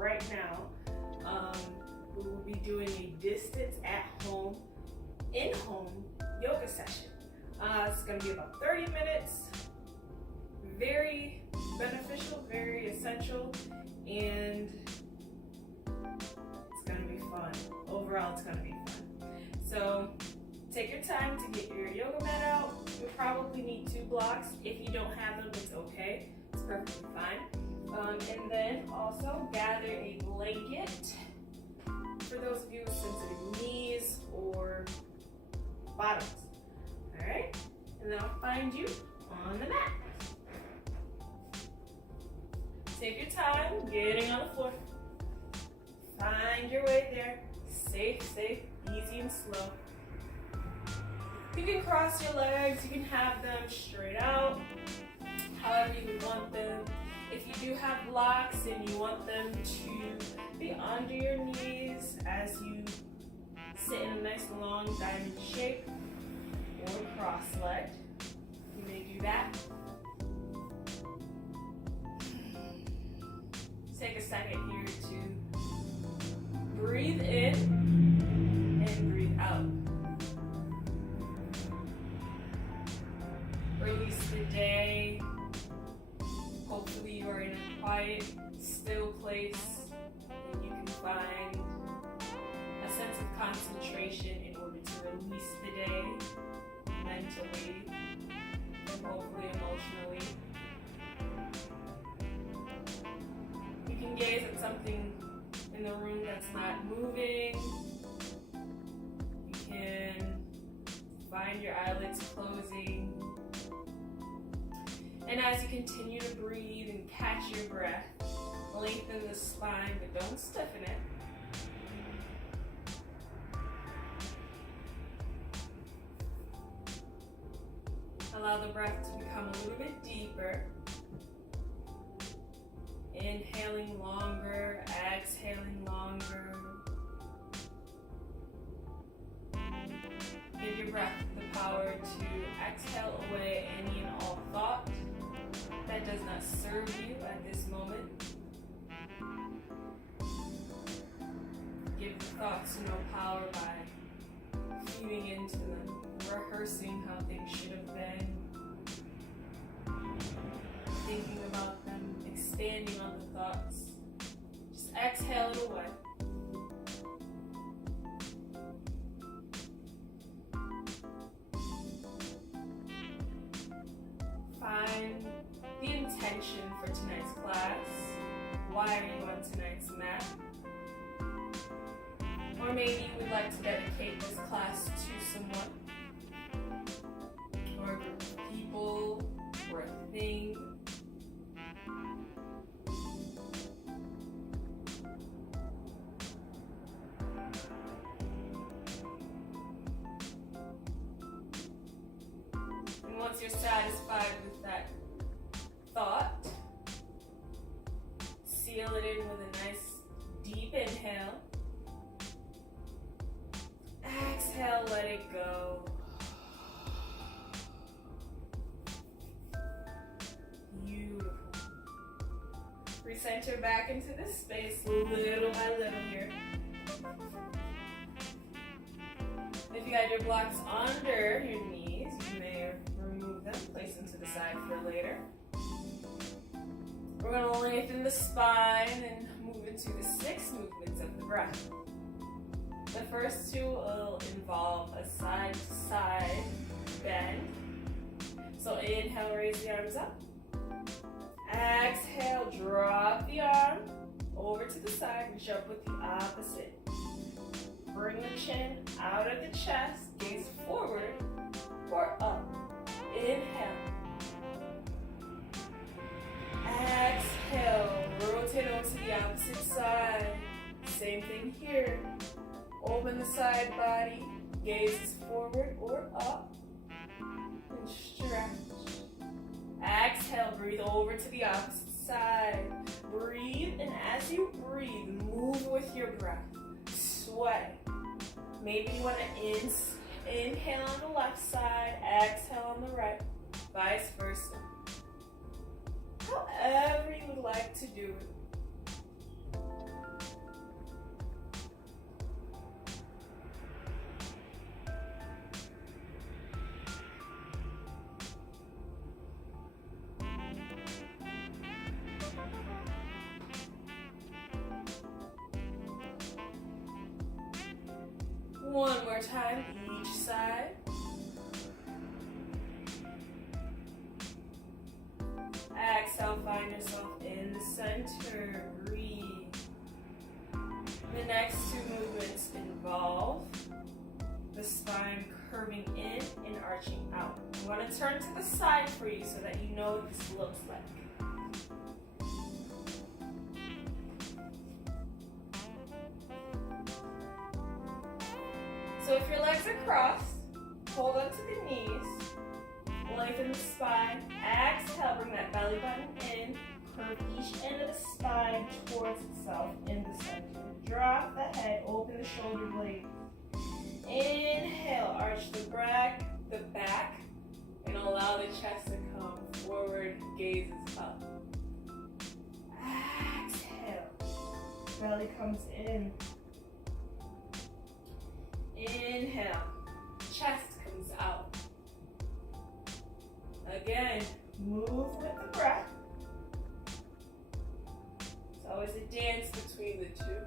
right now. We will be doing a distance at home, in-home yoga session. It's going to be about 30 minutes. Very beneficial, very essential, and it's going to be fun. Overall, it's going to be fun. So take your time to get your yoga mat out. You'll probably need 2 blocks. If you don't have them, it's okay. It's perfectly fine. And then also gather a blanket for those of you with sensitive knees or bottoms. All right? And then I'll find you on the mat. Take your time getting on the floor. Find your way there. Safe, easy and slow. You can cross your legs. You can have them straight out, however you would want them. If you do have blocks and you want them to be under your knees as you sit in a nice long diamond shape or cross-legged, you may do that. Take a second here to breathe in and breathe out. Release the day. Hopefully you are in a quiet, still place and you can find a sense of concentration in order to release the day mentally and hopefully emotionally. You can gaze at something in the room that's not moving. You can find your eyelids closing. And as you continue to breathe and catch your breath, lengthen the spine, but don't stiffen it. Allow the breath to become a little bit deeper. Inhaling longer, exhaling longer. Give your breath the power to exhale away any and all thought that does not serve you at this moment. Give the thoughts no power by feeding into them, rehearsing how things should have been, thinking about them, expanding on the thoughts. Just exhale it away. Find the intention for tonight's class. Why are you on tonight's mat? Or maybe you would like to dedicate this class to someone, or a group of people, or a thing. And once you're satisfied with that thought, seal it in with a nice deep inhale. Exhale, let it go. Beautiful. Recenter back into this space little by little here. If you got your blocks under your knees, you may remove them, place them to the side for later. We're going to lengthen the spine and move into the 6 movements of the breath. The first 2 will involve a side-to-side bend. So inhale, raise the arms up. Exhale, drop the arm over to the side, reach up with the opposite. Bring the chin out of the chest, gaze forward or up. Inhale. Exhale, rotate over to the opposite side. Same thing here. Open the side body, gaze forward or up, and stretch. Exhale, breathe over to the opposite side. Breathe, and as you breathe, move with your breath. Sway. Maybe you want to inhale on the left side, exhale on the right, vice versa. However you would like to do it. One more time, each side. Exhale, find yourself in the center. Breathe. The next two movements involve the spine curving in and arching out. I'm going to turn to the side for you so that you know what this looks like. So if your legs are crossed, hold onto the knees, lengthen the spine, exhale, bring that belly button in, curve each end of the spine towards itself in the center. Drop the head, open the shoulder blades. Inhale, arch the back, and allow the chest to come forward, gaze is up. Exhale, belly comes in. Inhale, chest comes out. Again, move with the breath. It's always a dance between the two.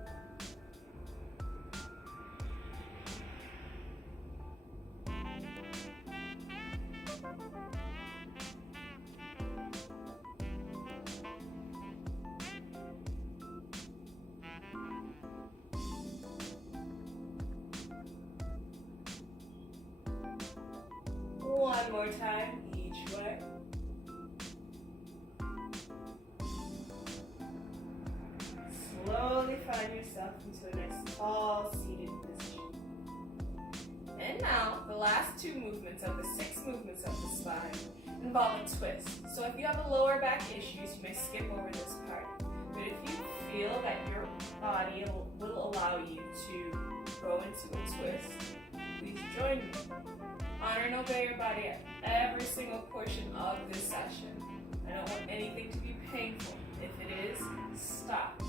One more time, each way. Slowly find yourself into a nice tall seated position. And now, the last two movements of the 6 movements of the spine involve a twist. So if you have lower back issues, you may skip over this part. But if you feel that your body will allow you to go into a twist, please join me. Honor and obey your body at every single portion of this session. I don't want anything to be painful. If it is, stop.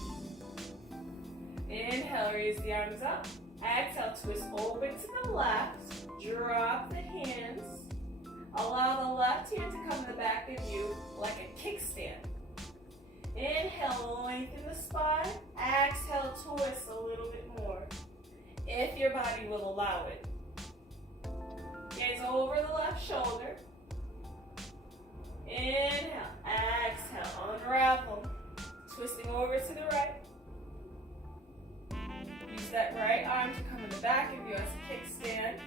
Inhale, raise the arms up. Exhale, twist open to the left. Drop the hands. Allow the left hand to come to the back of you like a kickstand. Inhale, lengthen the spine. Exhale, twist a little bit more, if your body will allow it. Gaze over the left shoulder. Inhale, exhale, unravel. Twisting over to the right. Use that right arm to come in the back of you as a kickstand.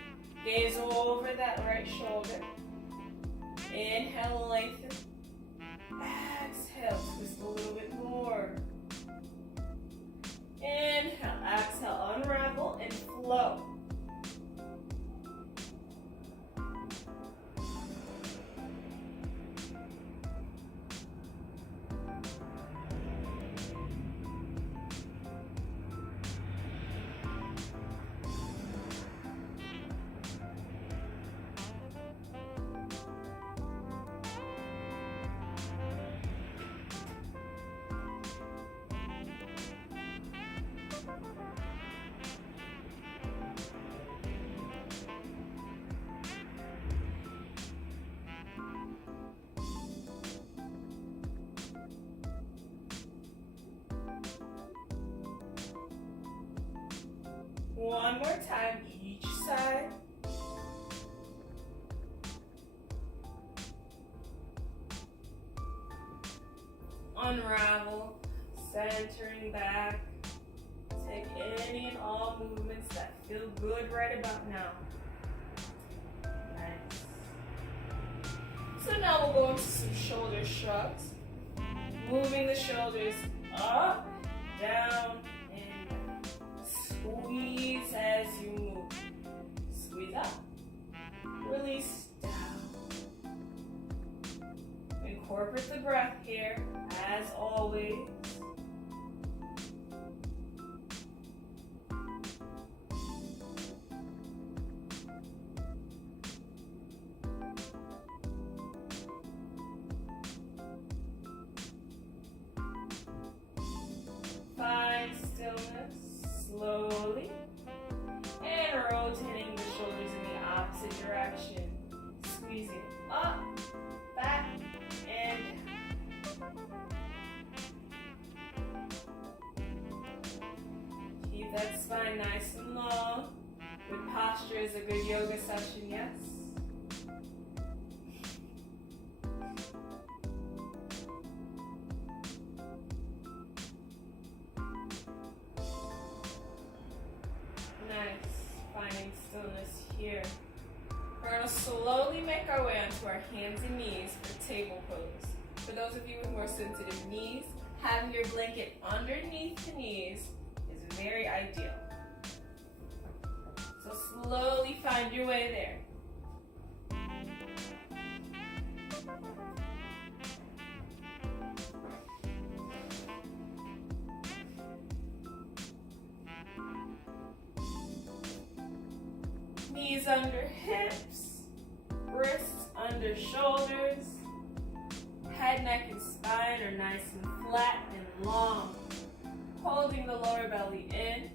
Gaze over that right shoulder. Inhale, lengthen. Exhale, twist a little bit more. Inhale, exhale, unravel and flow. One more time, each side. Unravel, centering back. Take any and all movements that feel good right about now. Nice. So now we'll go into some shoulder shrugs. Moving the shoulders up, down, and down. Squeeze as you move. Squeeze up. Release down. Incorporate the breath here, as always. Find stillness slowly and rotating the shoulders in the opposite direction. Squeezing up, back, and down. Keep that spine nice and long. Good posture is a good yoga session, yes? Nice. Finding stillness here. We're going to slowly make our way onto our hands and knees for table pose. For those of you with more sensitive knees, having your blanket underneath the knees is very ideal. So slowly find your way there. Knees under hips, wrists under shoulders, head, neck, and spine are nice and flat and long. Holding the lower belly in.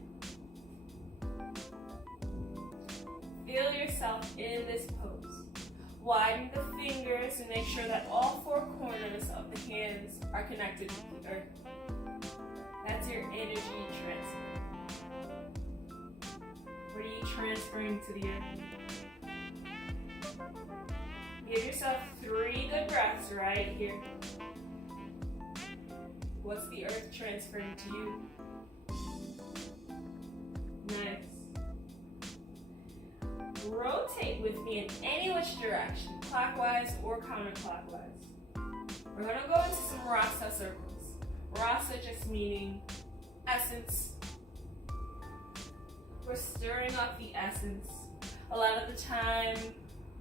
Feel yourself in this pose. Widen the fingers and make sure that all four corners of the hands are connected with the earth. That's your energy transfer. What are you transferring to the earth? Give yourself 3 good breaths right here. What's the earth transferring to you? Nice. Rotate with me in any which direction, clockwise or counterclockwise. We're going to go into some rasa circles. Rasa just meaning essence. We're stirring up the essence. A lot of the time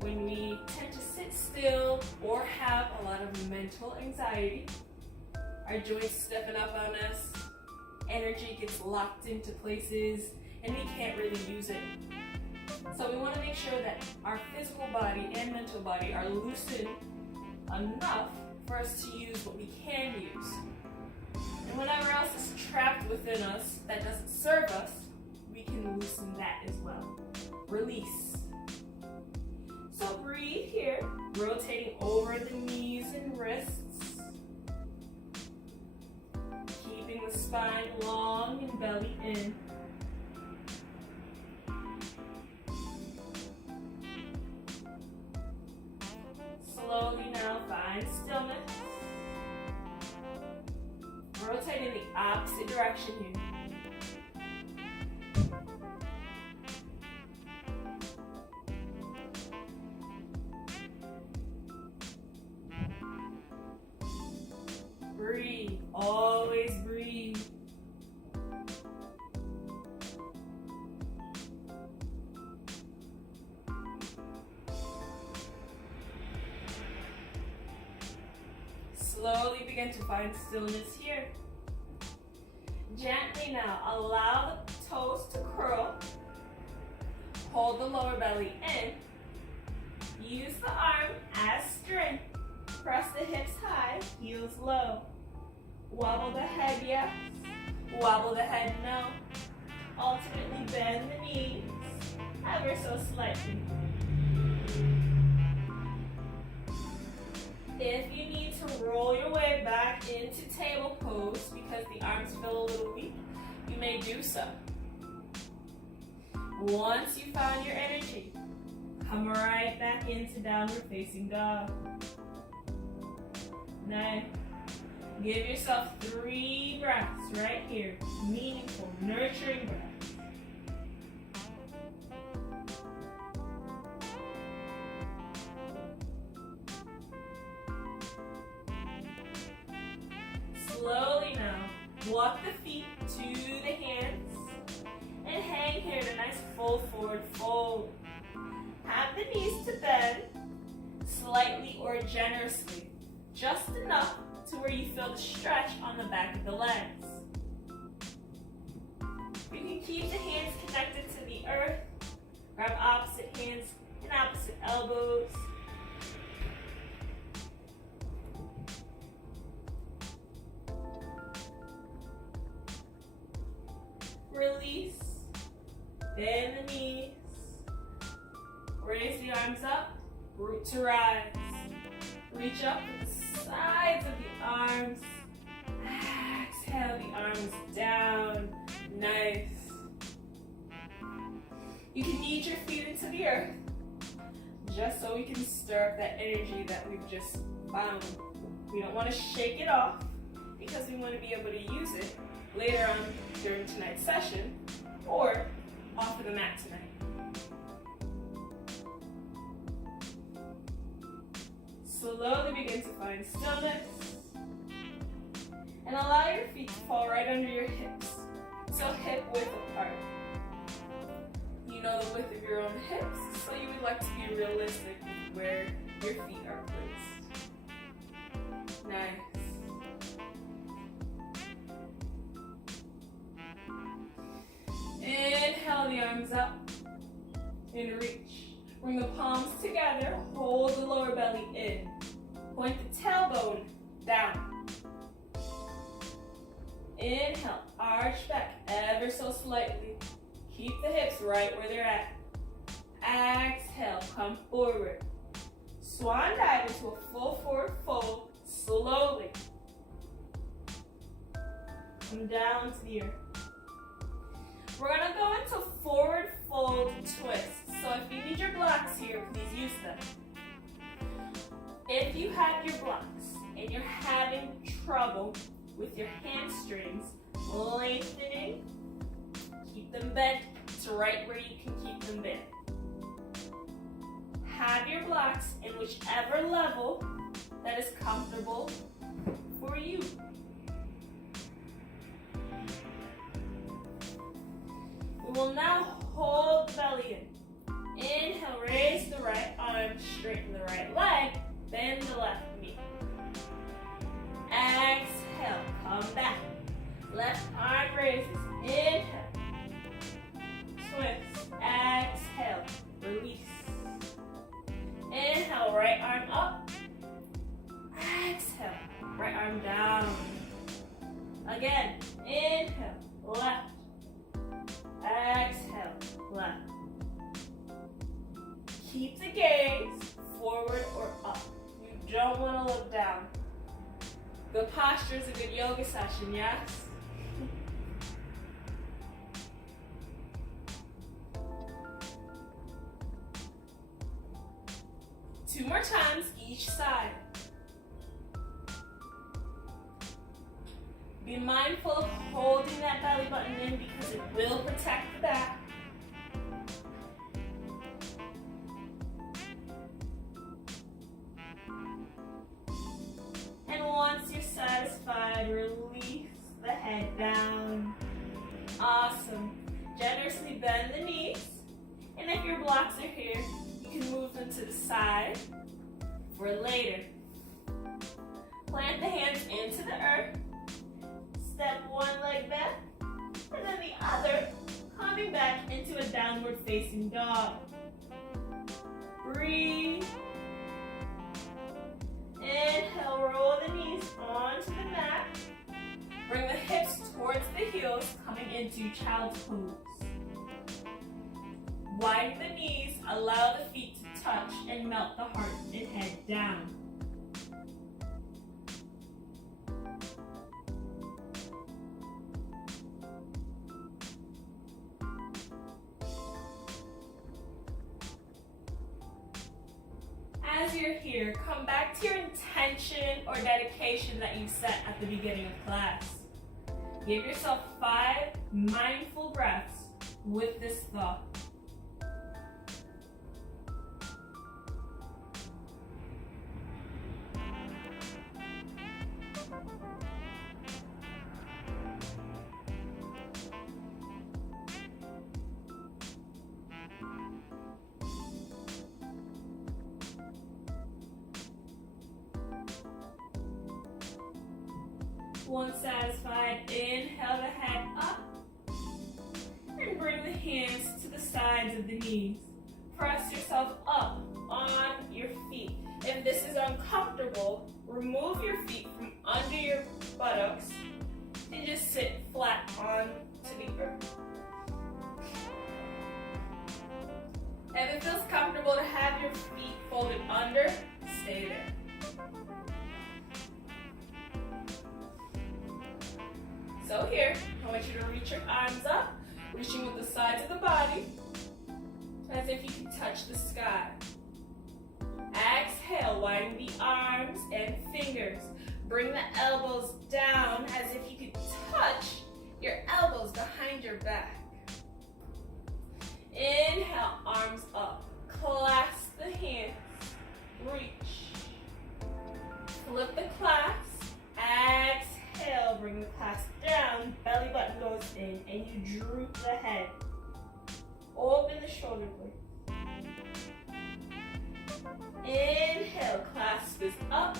when we tend to sit still or have a lot of mental anxiety, our joints stiffen up on us, energy gets locked into places, and we can't really use it. So we want to make sure that our physical body and mental body are loosened enough for us to use what we can use. And whatever else is trapped within us that doesn't serve us, we can loosen that as well. Release. So breathe here, rotating over the knees and wrists. Keeping the spine long and belly in. Slowly now find stillness. Rotate in the opposite direction here. Breathe. Always breathe. Slowly begin to find stillness here. Gently now, allow the toes to curl. Hold the lower belly in. Use the arm as strength. Press the hips high, heels low. Wobble the head, yes. Wobble the head, no. Alternately bend the knees, ever so slightly. If you need to roll your way back into table pose because the arms feel a little weak, you may do so. Once you found your energy, come right back into downward facing dog. Nice. Give yourself 3 breaths right here. Meaningful, nurturing breaths. Slowly now, walk the feet to the hands and hang here in a nice full forward fold. Have the knees to bend slightly or generously, just enough to where you feel the stretch on the back of the legs. You can keep the hands connected to the earth. Grab opposite hands and opposite elbows. Release. Bend the knees. Raise the arms up. Root to rise. Reach up with the sides of the arms. Exhale the arms down. Nice. You can knead your feet into the earth, just so we can stir up that energy that we've just found. We don't want to shake it off because we want to be able to use it later on during tonight's session or off of the mat tonight. Slowly begin to find stillness and allow your feet to fall right under your hips. So hip width apart. You know the width of your own hips, so you would like to be realistic with where your feet are placed. Nice. Inhale the arms up and reach. Bring the palms together, hold the lower belly in. Point the tailbone down. Inhale, arch back ever so slightly. Keep the hips right where they're at. Exhale, come forward. Swan dive into a full forward fold, slowly. Come down to the earth. We're gonna go into forward fold twist. So if you need your blocks here, please use them. If you have your blocks and you're having trouble with your hamstrings lengthening, keep them bent to right where you can keep them bent. Have your blocks in whichever level that is comfortable for you. We will now hold the belly in. Inhale, raise the right arm, straighten the right leg, bend the left knee. Exhale, come back. Left arm raises. Inhale. Twist. Exhale. Release. Inhale, right arm up. Exhale, right arm down. Again, inhale, left. Exhale, left. Keep the gaze forward or up. You don't want to look down. Good posture is a good yoga session, yes? Two more times each side. Be mindful of holding that belly button in because it will protect the back. And once you're satisfied, release the head down. Awesome. Generously bend the knees. And if your blocks are here, you can move them to the side for later. Plant the hands into the earth. Step one leg back, and then the other coming back into a downward facing dog. Breathe. Inhale, roll the knees onto the mat. Bring the hips towards the heels, coming into child's pose. Widen the knees, allow the feet to touch and melt the heart and head down. As you're here, come back to your intention or dedication that you set at the beginning of class. Give yourself 5 mindful breaths with this thought. Once satisfied, inhale the head up and bring the hands to the sides of the knees. Press yourself up on your feet. If this is uncomfortable, remove your feet from under your buttocks and just sit flat onto the earth. If it feels comfortable to have your feet folded under, stay there. So here, I want you to reach your arms up, reaching with the sides of the body. if you can touch the sky. Exhale, widen the arms and fingers. Bring the elbows down as if you could touch your elbows behind your back. Inhale, arms up. Clasp the hands. Reach. Flip the clasp. Exhale, bring the clasp down. Belly button goes in and you droop the head. Open the shoulder blades. Inhale, clasp is up.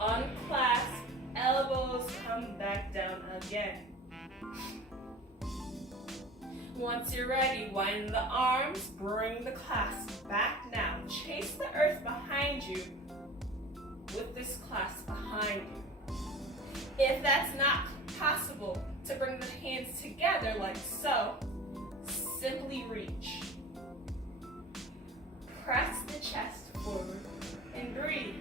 Unclasp, elbows come back down again. Once you're ready, widen the arms, bring the clasp back now. Chase the earth behind you with this clasp behind you. If that's not possible to bring the hands together like so, simply reach. Press the chest forward and breathe.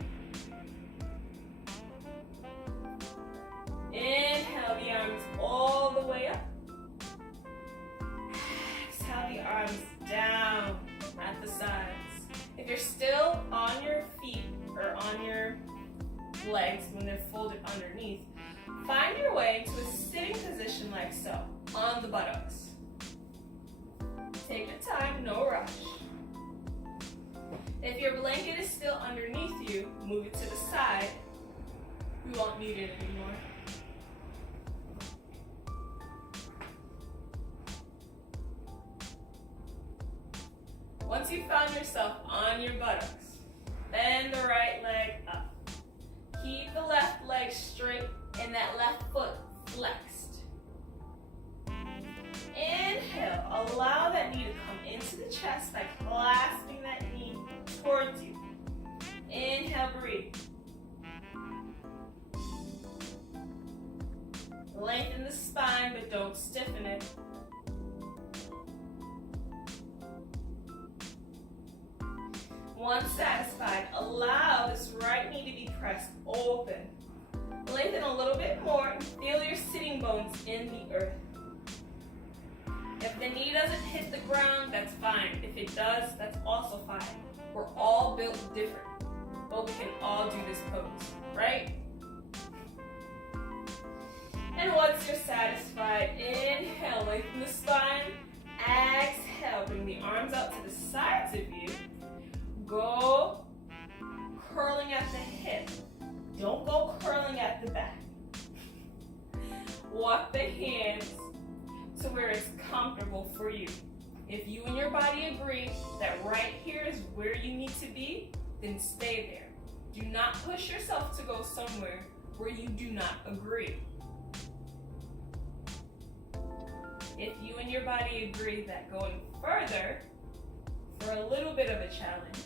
Inhale the arms all the way up. Exhale the arms down at the sides. If you're still on your feet or on your legs when they're folded underneath, find your way into a sitting position like so, on the buttocks. Take your time, no rush. If your blanket is still underneath you, move it to the side. We won't need it anymore. Once you've found yourself on your buttocks, bend the right leg up. Keep the left leg straight and that left foot flexed. Inhale, allow that knee to come into the chest by clasping that knee towards you. Inhale, breathe. Lengthen the spine, but don't stiffen it. Once satisfied, allow this right knee to be pressed open. Lengthen a little bit more and feel your sitting bones in the earth. If the knee doesn't hit the ground, that's fine. If it does, that's also fine. We're all built different, but we can all do this pose, right? And once you're satisfied, inhale, lengthen the spine. Exhale, bring the arms out to the sides of you. Go curling at the hip. Don't go curling at the back. Walk the hands to where it's comfortable for you. If you and your body agree that right here is where you need to be, then stay there. Do not push yourself to go somewhere where you do not agree. If you and your body agree that going further for a little bit of a challenge,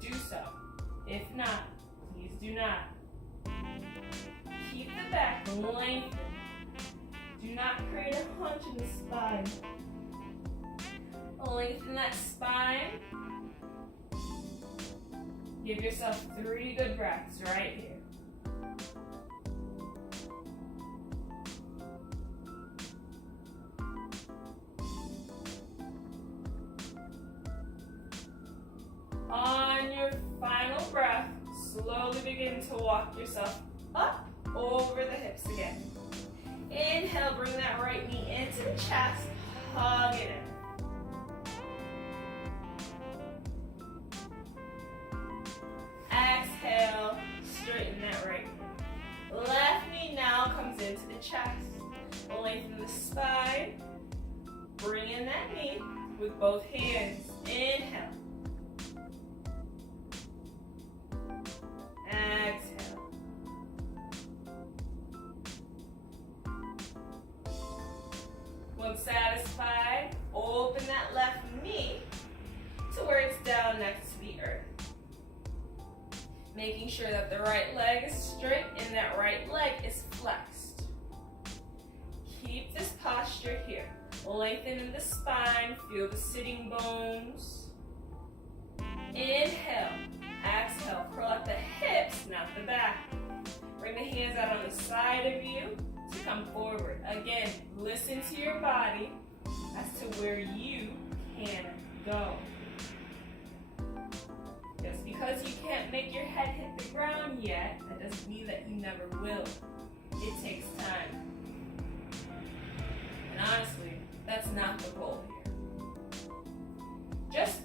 do so. If not, please do not. Keep the back lengthened. Do not create a hunch in the spine. Lengthen that spine. Give yourself 3 good breaths right here. On your final breath, slowly begin to walk yourself up over the hips again. Inhale, bring that right knee into the chest, hug it in. Exhale, straighten that right knee. Left knee now comes into the chest. Lengthen the spine. Bring in that knee with both hands. Inhale. Exhale. Once satisfied, open that left knee to where it's down next to the earth. Making sure that the right leg is straight and that right leg is flexed. Keep this posture here. Lengthen in the spine, feel the sitting bones. Inhale. Exhale, curl up the hips, not the back. Bring the hands out on the side of you to come forward. Again, listen to your body as to where you can go.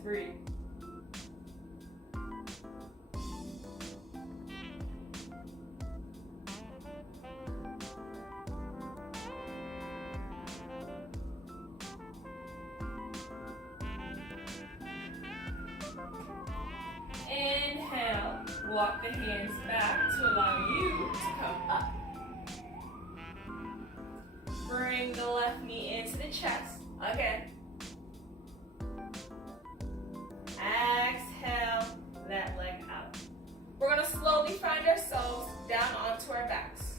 Breathe. Inhale, walk the hands back to allow you to come up. Bring the left knee into the chest. Again. Exhale that leg out. We're going to slowly find ourselves down onto our backs.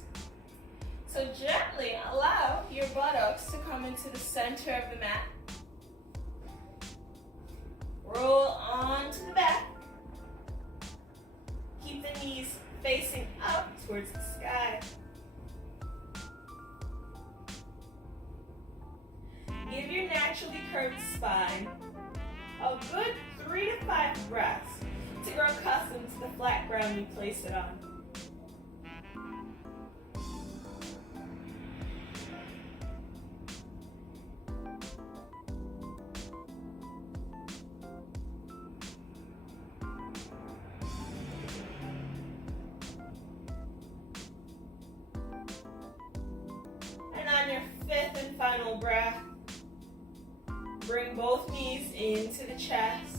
So gently allow your buttocks to come into the center of the mat. Roll onto the back. Keep the knees facing up towards the sky. Give your naturally curved spine a good 3 to 5 breaths to grow accustomed to the flat ground you place it on. And on your 5th and final breath, bring both knees into the chest,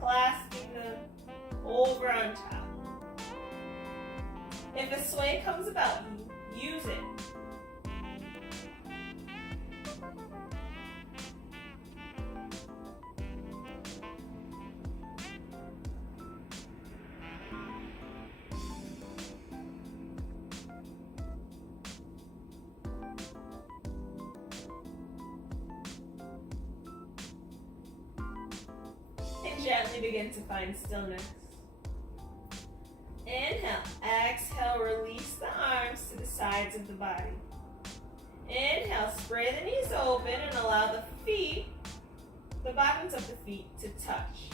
clasping them over on top. If a sway comes about you, use it. Gently begin to find stillness. Inhale, exhale, release the arms to the sides of the body. Inhale, spread the knees open and allow the bottoms of the feet to touch.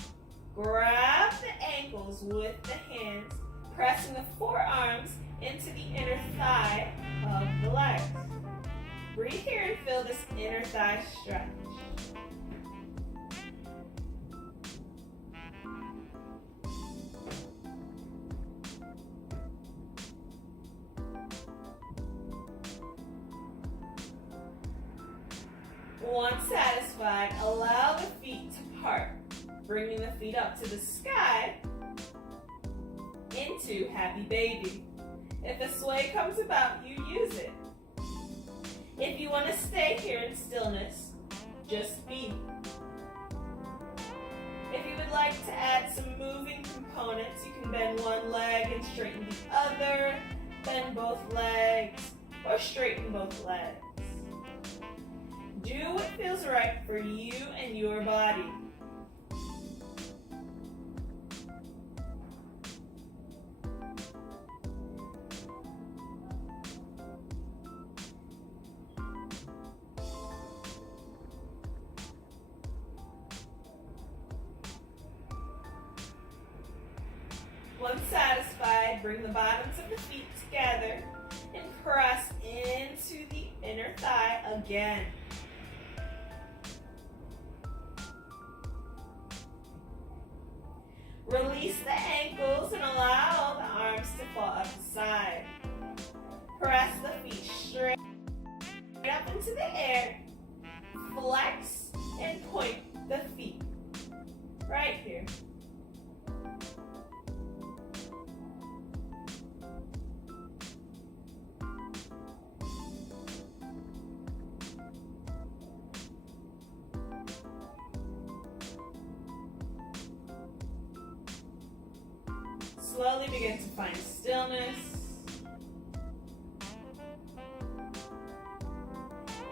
Grab the ankles with the hands, pressing the forearms into the inner thigh of the legs. Breathe here and feel this inner thigh stretch. Once satisfied, allow the feet to part, bringing the feet up to the sky into happy baby. If a sway comes about, you use it. If you want to stay here in stillness, just be. If you would like to add some moving components, you can bend one leg and straighten the other, bend both legs, or straighten both legs. Do what feels right for you and your body. Once satisfied, bring the bottoms of the feet together and press into the inner thigh again. Release the ankles and allow the arms to fall up the side. Press the feet straight up into the air. Flex and point the feet. Right here. Slowly begin to find stillness.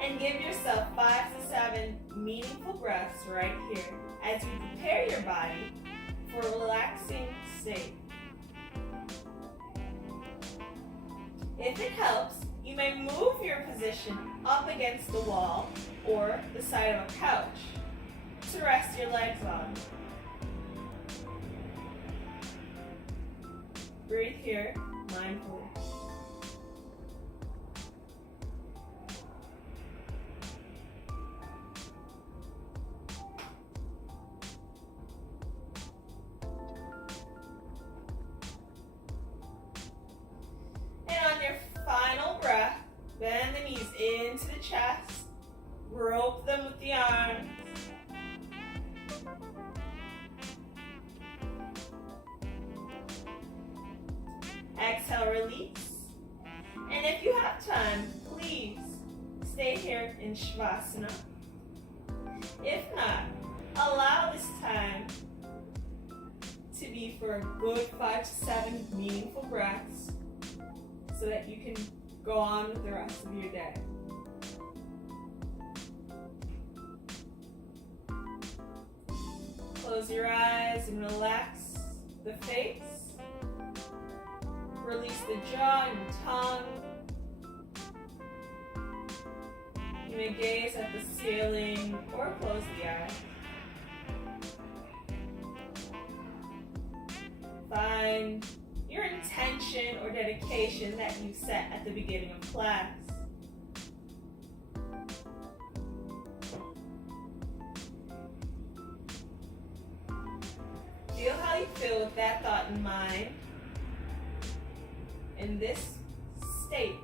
And give yourself 5 to 7 meaningful breaths right here as you prepare your body for a relaxing state. If it helps, you may move your position up against the wall or the side of a couch to rest your legs on. Breathe here, mindfully. into the chest. Rope them with the arms. Exhale, release. And if you have time, please stay here in Shavasana. If not, allow this time to be for a good 5 to 7 meaningful breaths so that you can go on with the rest of your day. Close your eyes and relax the face. Release the jaw and tongue. You may gaze at the ceiling or close the eyes. Find your intention or dedication that you set at the beginning of class. Feel how you feel with that thought in mind. In this state.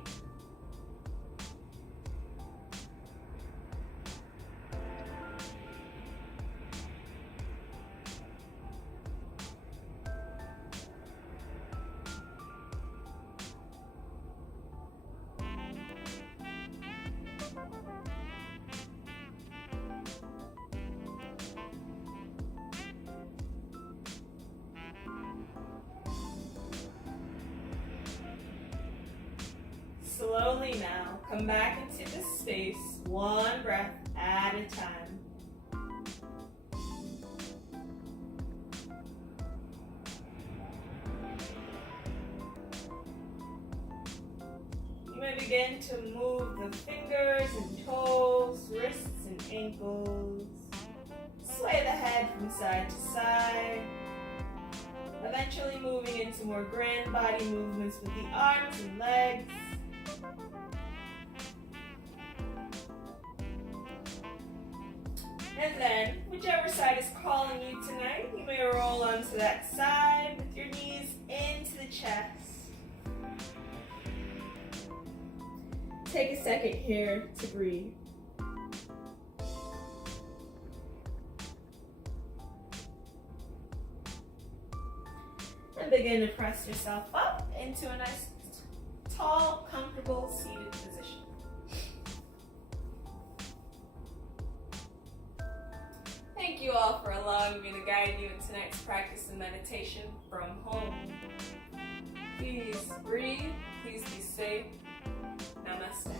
Slowly now, come back into this space, one breath at a time. You may begin to move the fingers and toes, wrists and ankles. Sway the head from side to side. Eventually moving into more grand body movements with the arms and legs. And then, whichever side is calling you tonight, you may roll onto that side with your knees into the chest. Take a second here to breathe. And begin to press yourself up into a nice, tall, comfortable seated position. Thank you all for allowing me to guide you in tonight's practice and meditation from home. Please breathe, please be safe. Namaste.